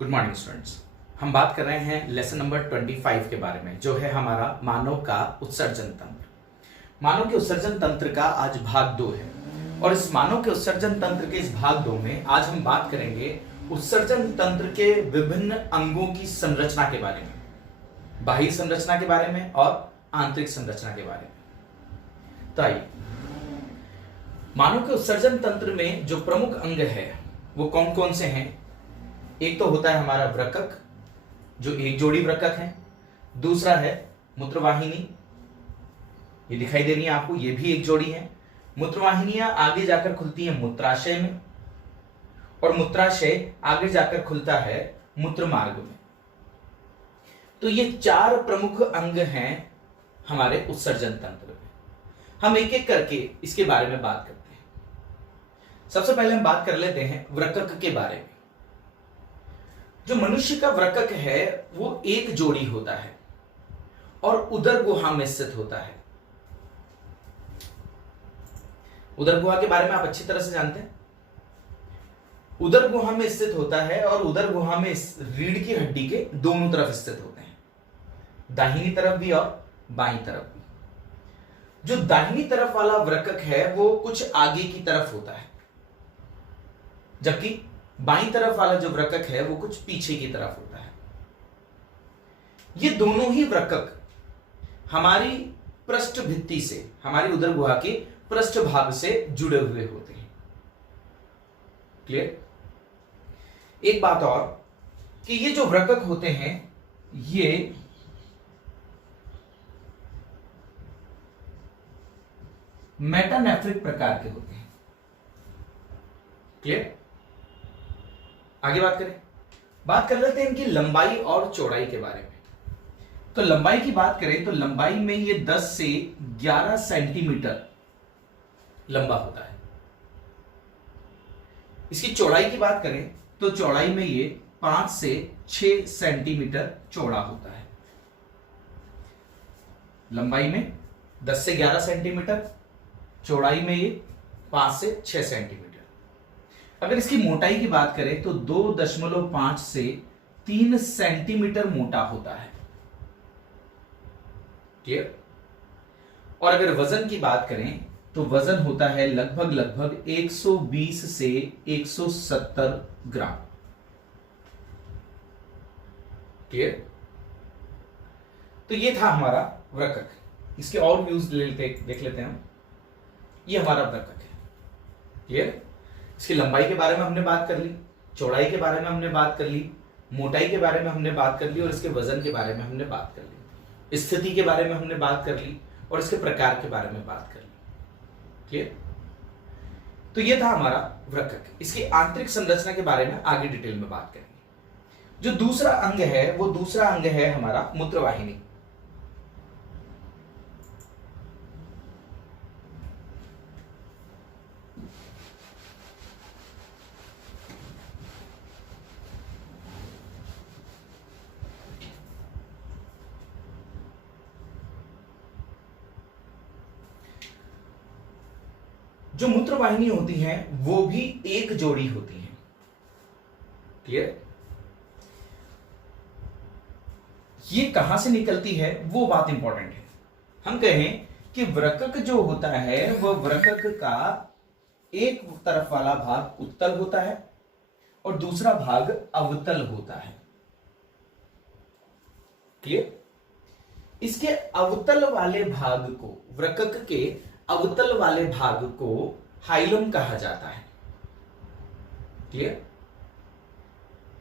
Good morning students. हम बात कर रहे हैं लेसन नंबर 25 के बारे में, जो है हमारा मानव का उत्सर्जन तंत्र। मानव के उत्सर्जन तंत्र का आज भाग 2 है और इस मानव के उत्सर्जन तंत्र के इस भाग 2 में आज हम बात करेंगे उत्सर्जन तंत्र के विभिन्न अंगों की संरचना के बारे में, बाह्य संरचना के बारे में और आंतरिक संरचना के बारे में। तो आइए, मानव के उत्सर्जन तंत्र में जो प्रमुख अंग है वो कौन कौन से हैं। एक तो होता है हमारा वृक्क, जो एक जोड़ी वृक्क है। दूसरा है मूत्रवाहिनी, ये दिखाई दे रही है आपको, ये भी एक जोड़ी है। मूत्रवाहिनियां आगे जाकर खुलती है मूत्राशय में और मूत्राशय आगे जाकर खुलता है मूत्रमार्ग में। तो ये 4 प्रमुख अंग हैं हमारे उत्सर्जन तंत्र में। हम एक एक करके इसके बारे में बात करते हैं। सबसे पहले हम बात कर लेते हैं वृक्क के बारे में। जो मनुष्य का वृक्क है वो एक जोड़ी होता है और उदर गुहा में स्थित होता है। उदर गुहा के बारे में आप अच्छी तरह से जानते हैं। उदर गुहा में स्थित होता है और उदर गुहा में रीढ़ की हड्डी के दोनों तरफ स्थित होते हैं, दाहिनी तरफ भी और बाईं तरफ भी। जो दाहिनी तरफ वाला वृक्क है वो कुछ आगे की तरफ होता है, जबकि बाईं तरफ वाला जो वृक्क है वो कुछ पीछे की तरफ होता है। ये दोनों ही वृक्क हमारी पृष्ठ भित्ति से, हमारी उदर गुहा के पृष्ठ भाग से जुड़े हुए होते हैं। क्लियर? एक बात और कि ये जो वृक्क होते हैं ये मेटानेफ्रिक प्रकार के होते हैं। क्लियर? आगे बात कर लेते हैं इनकी लंबाई और चौड़ाई के बारे में। तो लंबाई की बात करें तो लंबाई में ये 10 से 11 सेंटीमीटर लंबा होता है। इसकी चौड़ाई की बात करें तो चौड़ाई में ये 5 से 6 सेंटीमीटर चौड़ा होता है। लंबाई में 10 से 11 सेंटीमीटर, चौड़ाई में ये 5 से 6 सेंटीमीटर। अगर इसकी मोटाई की बात करें तो 2.5 से 3 सेंटीमीटर मोटा होता है। क्लियर? और अगर वजन की बात करें तो वजन होता है लगभग 120 से 170 ग्राम। क्लियर? तो ये था हमारा वृक्क। इसके और व्यूज देख लेते हैं हम। ये हमारा वृक्क है। क्लियर? इसकी लंबाई के बारे में हमने बात कर ली, चौड़ाई के बारे में हमने बात कर ली, मोटाई के बारे में हमने बात कर ली और इसके वजन के बारे में हमने बात कर ली, स्थिति के बारे में हमने बात कर ली और इसके प्रकार के बारे में बात कर ली। क्लियर? तो ये था हमारा वृक्क। इसकी आंतरिक संरचना के बारे में आगे डिटेल में बात करेंगे। जो दूसरा अंग है वो दूसरा अंग है हमारा मूत्रवाहिनी। जो मूत्रवाहिनी होती है वो भी एक जोड़ी होती है। क्लियर? ये कहां से निकलती है वो बात इंपॉर्टेंट है। हम कहें कि वृक्क जो होता है वह वृक्क का एक तरफ वाला भाग उत्तल होता है और दूसरा भाग अवतल होता है। क्लियर? इसके अवतल वाले भाग को, वृक्क के अवतल वाले भाग को हाइलम कहा जाता है। क्लियर?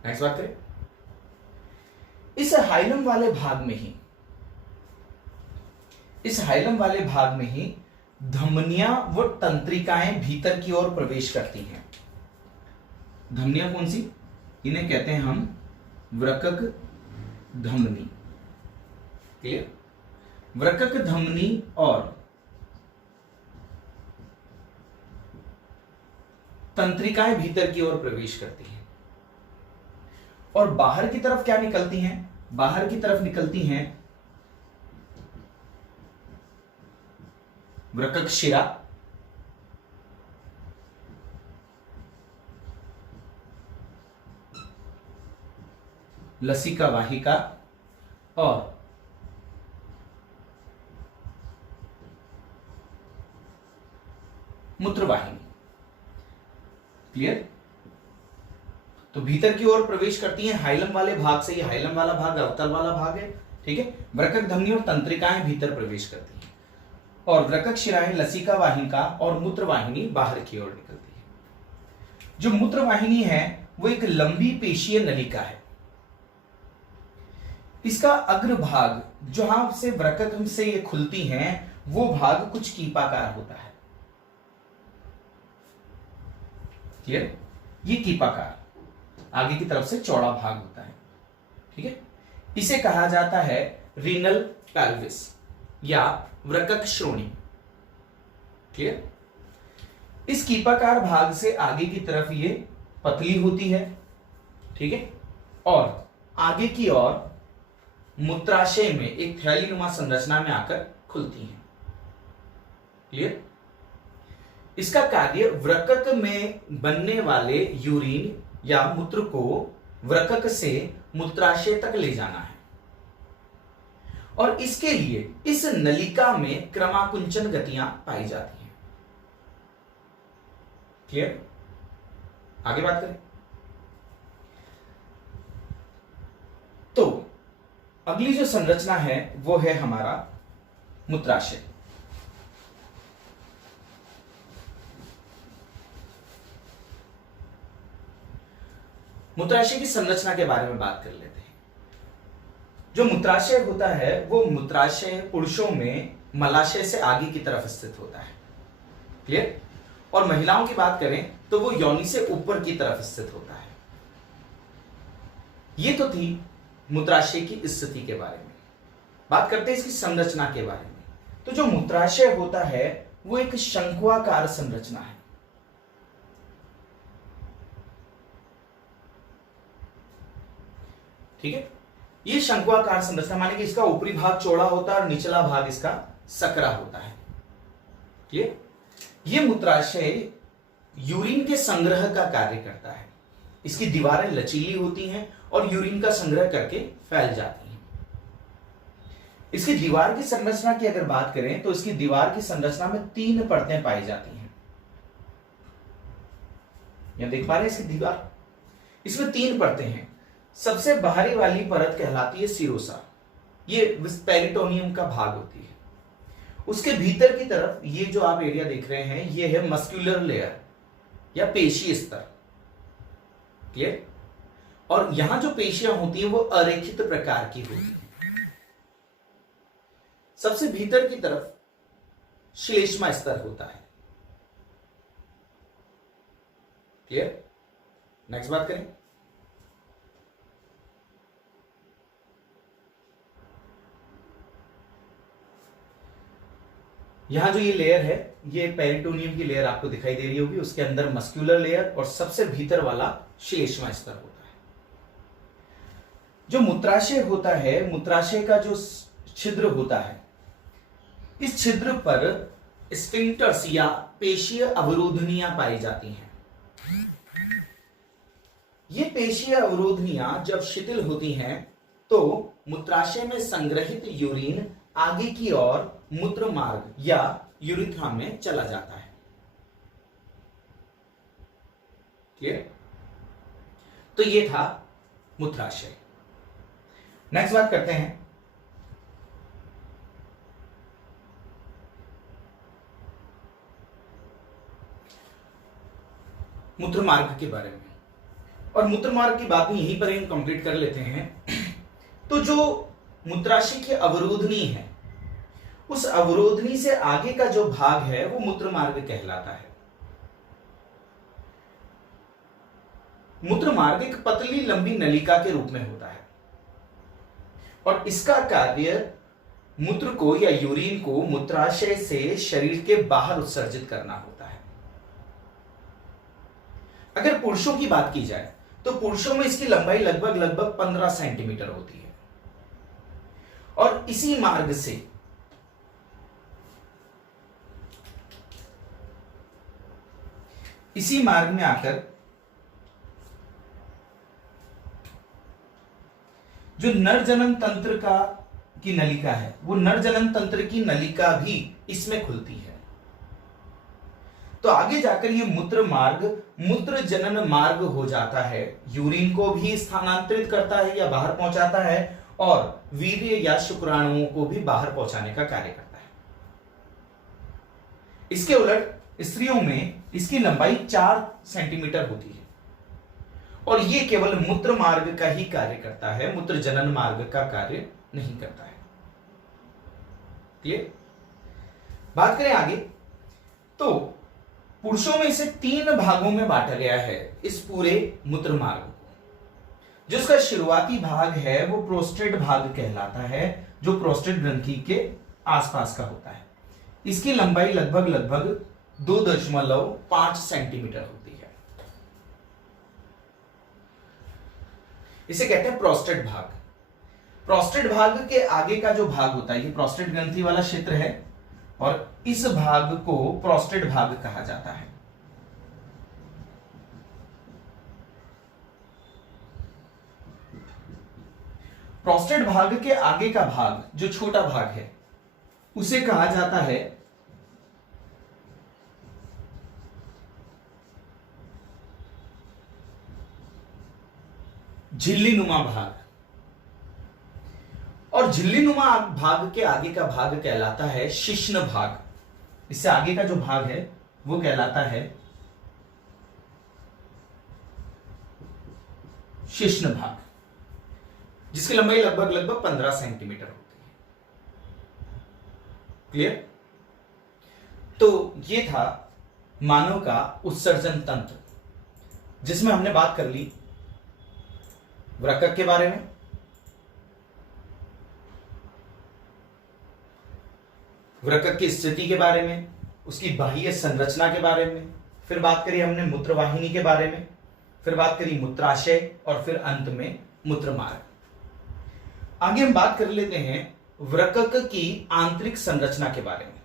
नेक्स्ट बात करें। इस हाइलम वाले भाग में ही धमनियां व तंत्रिकाएं भीतर की ओर प्रवेश करती हैं। धमनियां कौन सी? इन्हें कहते हैं हम वृक्क धमनी। क्लियर? वृक्क धमनी और तंत्रिकाएं भीतर की ओर प्रवेश करती हैं और बाहर की तरफ क्या निकलती हैं? बाहर की तरफ निकलती हैं वृक्क शिरा, लसिका वाहिका और मूत्रवाहिनी। क्लियर? तो भीतर की ओर प्रवेश करती हैं हाइलम वाले भाग से, ये हाइलम वाला भाग अवतल वाला भाग है, ठीक है। वृकक धमनी और तंत्रिकाएं भीतर प्रवेश करती हैं और वृकक शिराएं, लसिका वाहिका और मूत्रवाहिनी बाहर की ओर निकलती है। जो मूत्रवाहिनी है वो एक लंबी पेशीय नलिका है। इसका अग्रभाग जहां से वृकक से ये खुलती हैं वो भाग कुछ कीपाकार होता है। क्लियर? ये कीपाकार आगे की तरफ से चौड़ा भाग होता है, ठीक है। इसे कहा जाता है रीनल पेल्विस या वृकक श्रोणि। क्लियर? इस कीपाकार भाग से आगे की तरफ ये पतली होती है, ठीक है, और आगे की ओर मूत्राशय में एक थैलीनुमा संरचना में आकर खुलती है। क्लियर? इसका कार्य वृकक में बनने वाले यूरिन या मूत्र को वृकक से मूत्राशय तक ले जाना है और इसके लिए इस नलिका में क्रमाकुंचन गतियां पाई जाती हैं। क्लियर? आगे बात करें तो अगली जो संरचना है वो है हमारा मूत्राशय। मूत्राशय की संरचना के बारे में बात कर लेते हैं। जो मूत्राशय होता है वो मूत्राशय पुरुषों में मलाशय से आगे की तरफ स्थित होता है। क्लियर? और महिलाओं की बात करें तो वो योनि से ऊपर की तरफ स्थित होता है। ये तो थी मूत्राशय की स्थिति के बारे में। बात करते हैं इसकी संरचना के बारे में। तो जो मूत्राशय होता है वो एक शंक्वाकार संरचना है। ठीक है, ये शंक्वाकार संरचना माने कि इसका ऊपरी भाग चौड़ा होता है और निचला भाग इसका सकरा होता है। ये मूत्राशय यूरिन के संग्रह का कार्य करता है। इसकी दीवारें लचीली होती हैं और यूरिन का संग्रह करके फैल जाती हैं। इसकी दीवार की संरचना की अगर बात करें तो इसकी दीवार की संरचना में 3 परतें पाई जाती हैं। यहां देख पा रहे हैं इसकी दीवार, इसमें 3 परतें हैं। सबसे बाहरी वाली परत कहलाती है सिरोसा, ये पेरिटोनियम का भाग होती है। उसके भीतर की तरफ ये जो आप एरिया देख रहे हैं ये है मस्कुलर लेयर या पेशीय स्तर। क्लियर? और यहां जो पेशियां होती हैं वो अरेखित प्रकार की होती हैं। सबसे भीतर की तरफ श्लेष्मा स्तर होता है। क्लियर? नेक्स्ट बात करें। यहां जो ये लेयर है ये पेरिटोनियम की लेयर आपको दिखाई दे रही होगी, उसके अंदर मस्कुलर लेयर और सबसे भीतर वाला श्लेष्मा स्तर होता है। जो मूत्राशय होता है, मूत्राशय का जो छिद्र होता है, इस छिद्र पर स्फिंक्टर्स या पेशीय अवरोधनियां पाई जाती हैं। ये पेशीय अवरोधनियां जब शिथिल होती हैं तो मूत्राशय में संग्रहित यूरिन आगे की ओर मूत्र मार्ग या यूरिथ्रा में चला जाता है। क्लियर? तो ये था मूत्राशय। नेक्स्ट बात करते हैं मूत्र मार्ग के बारे में, और मूत्र मार्ग की बात भी यहीं पर हम कंप्लीट कर लेते हैं। तो जो मूत्राशय की अवरोधनी है, उस अवरोधनी से आगे का जो भाग है वो मूत्र मार्ग कहलाता है। मूत्र मार्ग एक पतली लंबी नलिका के रूप में होता है और इसका कार्य मूत्र को या यूरिन को मूत्राशय से शरीर के बाहर उत्सर्जित करना होता है। अगर पुरुषों की बात की जाए तो पुरुषों में इसकी लंबाई लगभग 15 सेंटीमीटर होती है और इसी मार्ग से में आकर जो नर जनन तंत्र का की नलिका है, वो नर जनन तंत्र की नलिका भी इसमें खुलती है। तो आगे जाकर ये मूत्र मार्ग मूत्र जनन मार्ग हो जाता है, यूरिन को भी स्थानांतरित करता है या बाहर पहुंचाता है, और वीर्य या शुक्राणुओं को भी बाहर पहुंचाने का कार्य करता है। इसके उलट स्त्रियों में इसकी लंबाई 4 सेंटीमीटर होती है और ये केवल मूत्र मार्ग का ही कार्य करता है, मूत्र जनन मार्ग का कार्य नहीं करता है। क्लियर? बात करें आगे, तो पुरुषों में इसे 3 भागों में बांटा गया है इस पूरे मूत्र मार्ग को। जिसका शुरुआती भाग है वो प्रोस्टेट भाग कहलाता है, जो प्रोस्टेट ग्रंथि के आसपास का होता है। इसकी लंबाई लगभग 2.5 सेंटीमीटर होती है। इसे कहते हैं प्रोस्टेट भाग। प्रोस्टेट भाग के आगे का जो भाग होता है, ये प्रोस्टेट ग्रंथि वाला क्षेत्र है और इस भाग को प्रोस्टेट भाग कहा जाता है। प्रोस्टेट भाग के आगे का भाग जो छोटा भाग है उसे कहा जाता है झिल्लीनुमा भाग, और झिल्लीनुमा भाग के आगे का भाग कहलाता है शिश्न भाग। इससे आगे का जो भाग है वो कहलाता है शिश्न भाग, जिसकी लंबाई लगभग 15 सेंटीमीटर होती है। क्लियर? तो ये था मानव का उत्सर्जन तंत्र, जिसमें हमने बात कर ली वृक्क के बारे में, वृक्क की स्थिति के बारे में, उसकी बाह्य संरचना के बारे में, फिर बात करी हमने मूत्रवाहिनी के बारे में, फिर बात करी मूत्राशय, और फिर अंत में मूत्र मार्ग। आगे हम बात कर लेते हैं वृक्क की आंतरिक संरचना के बारे में।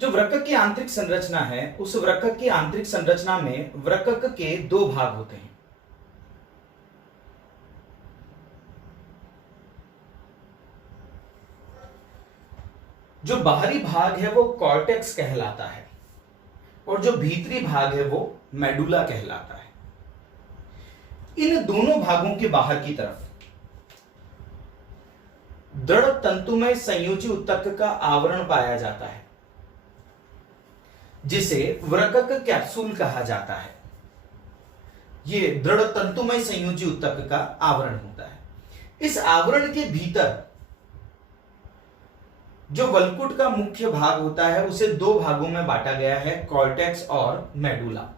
जो वृक्क की आंतरिक संरचना है, उस वृक्क की आंतरिक संरचना में वृक्क के 2 भाग होते हैं। जो बाहरी भाग है वो कॉर्टेक्स कहलाता है और जो भीतरी भाग है वो मेडुला कहलाता है। इन दोनों भागों के बाहर की तरफ दृढ़ तंतुमय संयोजी ऊतक का आवरण पाया जाता है, जिसे वृक्क कैप्सूल कहा जाता है। यह दृढ़ तंतुमय संयोजी ऊतक का आवरण होता है। इस आवरण के भीतर जो वल्कुट का मुख्य भाग होता है उसे 2 भागों में बांटा गया है, कॉर्टेक्स और मेडुला।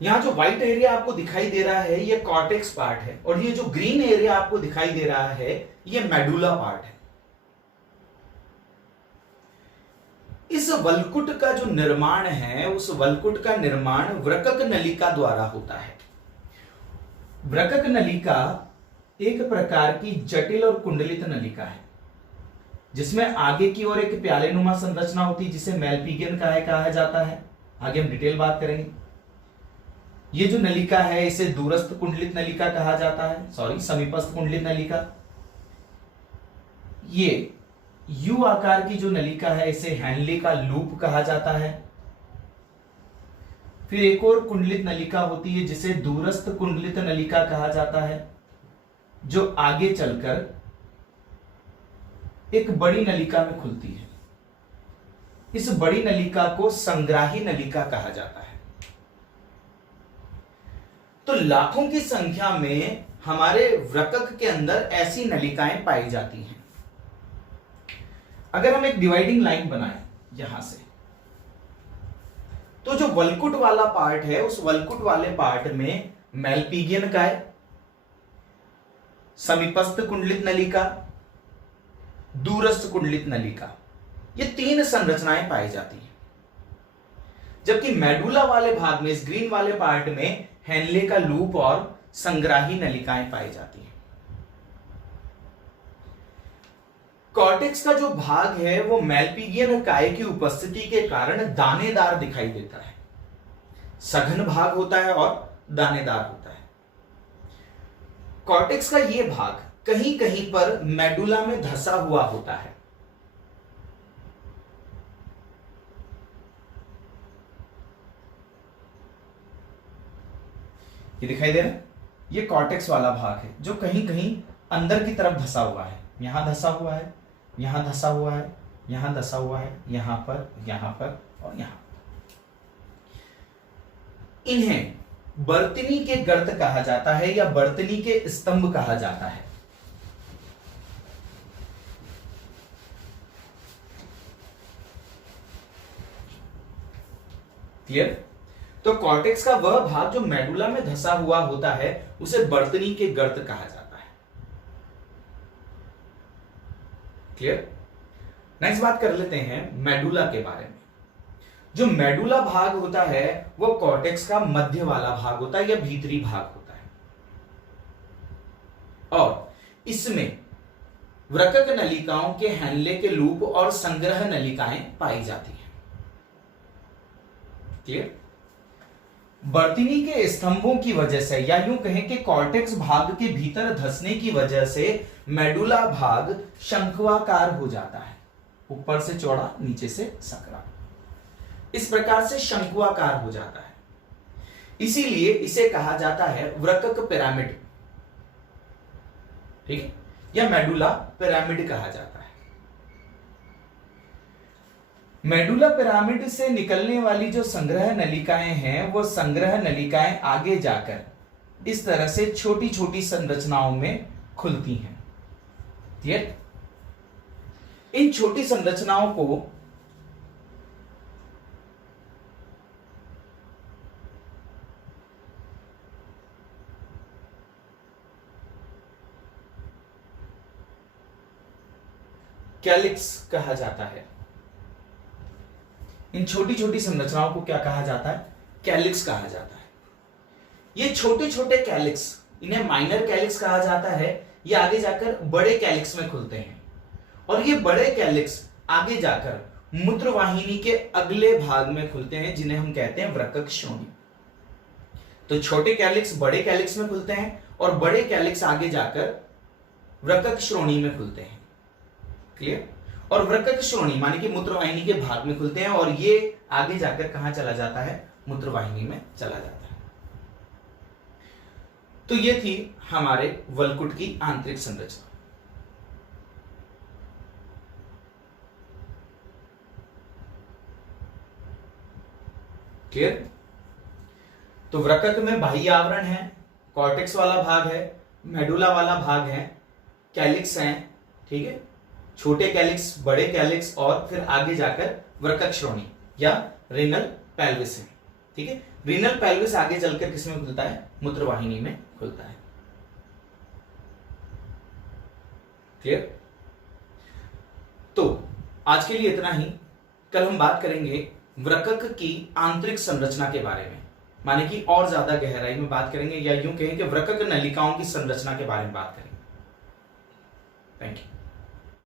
यहां जो व्हाइट एरिया आपको दिखाई दे रहा है ये कॉर्टेक्स पार्ट है, और ये जो ग्रीन एरिया आपको दिखाई दे रहा है ये मेडुला पार्ट है। इस वल्कुट का जो निर्माण है, उस वल्कुट का निर्माण वृक्क नलिका द्वारा होता है। वृक्क नलिका एक प्रकार की जटिल और कुंडलित नलिका है, जिसमें आगे की ओर एक प्यालेनुमा संरचना होती है जिसे मेलपिगियन कहा जाता है। आगे हम डिटेल बात करेंगे। ये जो नलिका है इसे दूरस्थ कुंडलित नलिका कहा जाता है, समीपस्थ कुंडलित नलिका। ये यू आकार की जो नलिका है इसे हैनले का लूप कहा जाता है। फिर एक और कुंडलित नलिका होती है जिसे दूरस्थ कुंडलित नलिका कहा जाता है, जो आगे चलकर एक बड़ी नलिका में खुलती है। इस बड़ी नलिका को संग्राही नलिका कहा जाता है। तो लाखों की संख्या में हमारे वृक्क के अंदर ऐसी नलिकाएं पाई जाती हैं। अगर हम एक डिवाइडिंग लाइन बनाएं यहां से, तो जो वल्कुट वाला पार्ट है उस वल्कुट वाले पार्ट में मेलपिगियन काय समीपस्थ कुंडलित नलिका, दूरस्थ कुंडलित नलिका, ये 3 संरचनाएं पाई जाती हैं। जबकि मेडुला वाले भाग में, इस ग्रीन वाले पार्ट में, हेनले का लूप और संग्राही नलिकाएं पाई जाती हैं। कॉर्टेक्स का जो भाग है वो मेलपिगियन काय की उपस्थिति के कारण दानेदार दिखाई देता है। सघन भाग होता है और दानेदार होता है। कॉर्टेक्स का ये भाग कहीं कहीं पर मेडुला में धंसा हुआ होता है। ये दिखाई दे रहा है, ये कॉर्टेक्स वाला भाग है जो कहीं कहीं अंदर की तरफ धंसा हुआ है। यहां धंसा हुआ है, यहां धंसा हुआ है, यहां धंसा हुआ है, यहां पर और यहां। इन्हें बर्तनी के गर्त कहा जाता है या बर्तनी के स्तंभ कहा जाता है। क्लियर? तो कॉर्टेक्स का वह भाग जो मेडुला में धंसा हुआ होता है उसे बर्तनी के गर्त कहा जाता है। क्लियर? नेक्स्ट बात कर लेते हैं मेडुला के बारे में। जो मेडुला भाग होता है वो कॉर्टेक्स का मध्य वाला भाग होता है या भीतरी भाग होता है, और इसमें वृक्क नलिकाओं के हेनले के लूप और संग्रह नलिकाएं पाई जाती हैं। क्लियर? बर्तनी के स्तंभों की वजह से, या यूं कहें कि कॉर्टेक्स भाग के भीतर धंसने की वजह से मेडुला भाग शंक्वाकार हो जाता है, ऊपर से चौड़ा, नीचे से संकरा। इस प्रकार से शंक्वाकार हो जाता है। इसीलिए इसे कहा जाता है वृक्क पिरामिड, ठीक है, या मेडुला पिरामिड कहा जाता है। मेडुला पिरामिड से निकलने वाली जो संग्रह नलिकाएं हैं वो संग्रह नलिकाएं आगे जाकर इस तरह से छोटी छोटी संरचनाओं में खुलती हैं। क्लियर? इन छोटी संरचनाओं को कैलिक्स कहा जाता है। इन छोटी छोटी संरचनाओं को क्या कहा जाता है? कैलिक्स कहा जाता है। ये छोटे छोटे कैलिक्स, इन्हें माइनर कैलिक्स कहा जाता है। ये आगे जाकर बड़े कैलिक्स में खुलते हैं, और ये बड़े कैलिक्स आगे जाकर मूत्रवाहिनी के अगले भाग में खुलते हैं, जिन्हें हम कहते हैं वृक्क श्रोणि। तो छोटे कैलिक्स बड़े कैलिक्स में खुलते हैं, और बड़े कैलिक्स आगे जाकर वृक्क श्रोणि में खुलते हैं। क्लियर? और वृक्क श्रोणि माने कि मूत्रवाहिनी के भाग में खुलते हैं, और ये आगे जाकर कहां चला जाता है? मूत्रवाहिनी में चला जाता है। तो ये थी हमारे वलकुट की आंतरिक संरचना। क्लियर? तो वृक्क में बाह्य आवरण है, कॉर्टेक्स वाला भाग है, मेडुला वाला भाग है, कैलिक्स हैं, ठीक है, छोटे कैलिक्स, बड़े कैलिक्स, और फिर आगे जाकर वृक्क श्रोणि या रीनल पेल्विस है। ठीक है, रीनल पेल्विस आगे चलकर किसमें खुलता है? मूत्रवाहिनी में खुलता है। क्लियर? तो आज के लिए इतना ही। कल हम बात करेंगे वृक्क की आंतरिक संरचना के बारे में, माने कि और ज्यादा गहराई में बात करेंगे, या यूं कहें कि वृक्क नलिकाओं की संरचना के बारे में बात करेंगे। Thank you.